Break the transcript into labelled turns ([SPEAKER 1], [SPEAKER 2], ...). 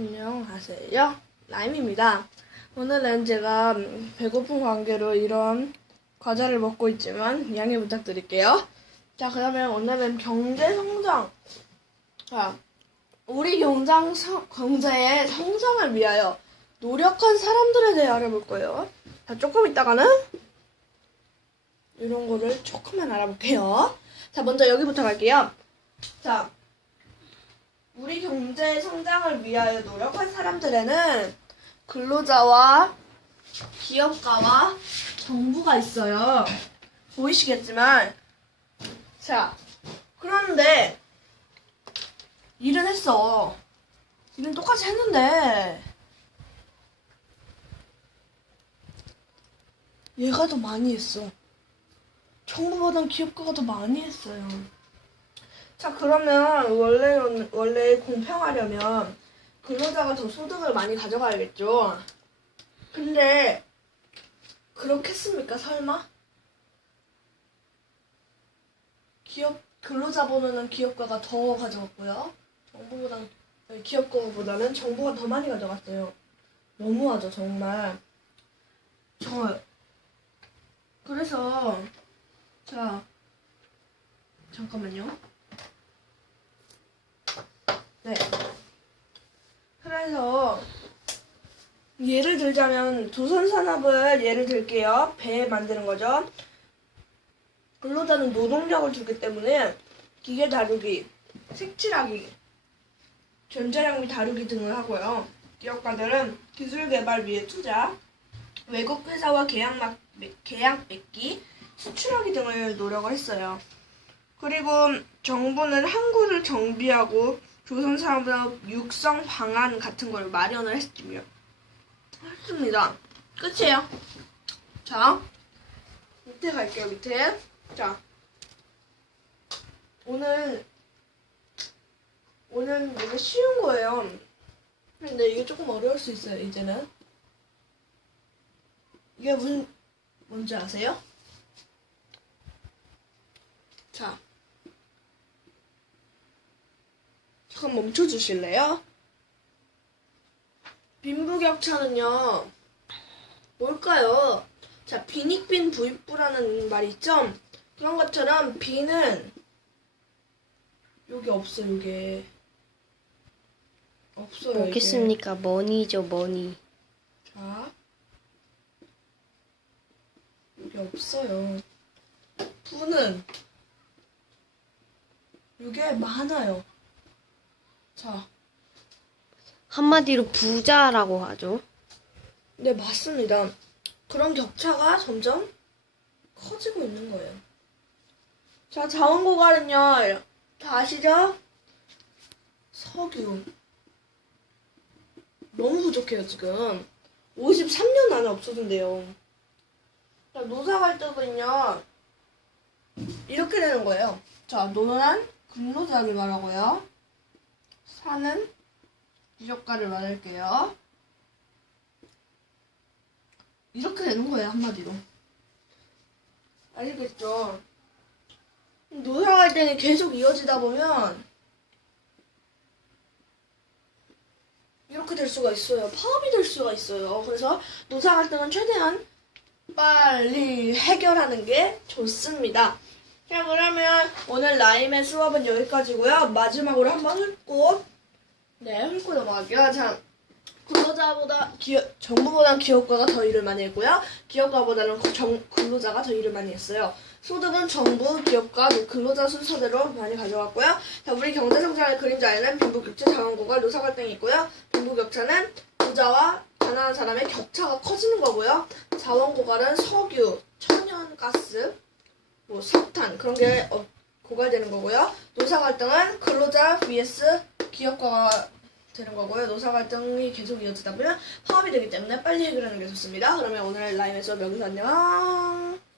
[SPEAKER 1] 안녕하세요. 라임입니다. 오늘은 제가 배고픈 관계로 이런 과자를 먹고 있지만 양해 부탁드릴게요. 자, 그러면 오늘은 경제 성장. 자, 우리 경장 성, 경제의 성장을 위하여 노력한 사람들에 대해 알아볼 거예요. 자, 조금 있다가는 이런 거를 조금만 알아볼게요. 자, 먼저 여기부터 갈게요. 자, 우리 경제 성장을 위하여 노력한 사람들에는 근로자와 기업가와 정부가 있어요. 보이시겠지만, 자, 그런데 일은 했어. 일은 똑같이 했는데, 얘가 더 많이 했어. 정부보단 기업가가 더 많이 했어요. 자 그러면 원래 원래 공평하려면 근로자가 더 소득을 많이 가져가야겠죠. 근데 그렇겠습니까 설마? 기업 근로자보다는 기업가가 더 가져갔고요. 정부보다 아니, 기업가보다는 정부가 더 많이 가져갔어요. 너무하죠 정말. 정말. 그래서 자 잠깐만요. 네. 그래서 예를 들자면 조선 산업을 예를 들게요. 배 만드는 거죠. 근로자는 노동력을 주기 때문에 기계 다루기, 색칠하기, 전자장비 다루기 등을 하고요. 기업가들은 기술 개발 위에 투자, 외국 회사와 계약 막 계약 맺기, 수출하기 등을 노력을 했어요. 그리고 정부는 항구를 정비하고 조선 산업 육성 방안 같은 걸 마련을 했으며 했습니다. 끝이에요. 자 밑에 갈게요. 밑에 자 오늘 오늘 되게 쉬운 거예요. 근데 이게 조금 어려울 수 있어요. 이제는 이게 무슨 뭔지 아세요? 자. 잠깐 멈춰 주실래요? 빈부격차는요, 뭘까요? 자, 빈익빈 부익부라는 말 있죠? 그런 것처럼 빈은 여기 없어요, 이게. 없어요.
[SPEAKER 2] 뭐겠습니까? 머니죠, 머니.
[SPEAKER 1] 자, 여기 없어요. 부는 이게 많아요. 자,
[SPEAKER 2] 한마디로 부자라고 하죠.
[SPEAKER 1] 네, 맞습니다. 그런 격차가 점점 커지고 있는 거예요. 자, 자원 고갈은요, 다 아시죠? 석유. 너무 부족해요, 지금. 53년 안에 없어진대요. 자, 노사 갈등은요, 이렇게 되는 거예요. 자, 노는 근로자를 말하고요. 사는 기업가를 말할게요. 이렇게 되는 거예요, 한마디로. 아시겠죠? 노사 갈등이 계속 이어지다 보면 이렇게 될 수가 있어요. 파업이 될 수가 있어요. 그래서 노사 갈등은 최대한 빨리 해결하는 게 좋습니다. 자, 그러면 오늘 라임의 수업은 여기까지고요. 마지막으로 한번 훑고 네, 훑고 넘어갈게요. 자, 근로자보다 기업, 정부보다 기업가가 더 일을 많이 했고요. 기업가보다는 정, 근로자가 더 일을 많이 했어요. 소득은 정부, 기업가, 근로자 순서대로 많이 가져갔고요. 자, 우리 경제 성장의 그림자에는 빈부격차, 자원고갈, 노사 갈등이 있고요. 빈부격차는 부자와 가난한 사람의 격차가 커지는 거고요. 자원고갈은 석유, 천연가스, 뭐 석탄 그런 게 어, 고갈되는 거고요. 노사 갈등은 근로자 vs 기업가가 되는 거고요. 노사 갈등이 계속 이어지다 보면 파업이 되기 때문에 빨리 해결하는 게 좋습니다. 그러면 오늘 수업 여기서 안녕.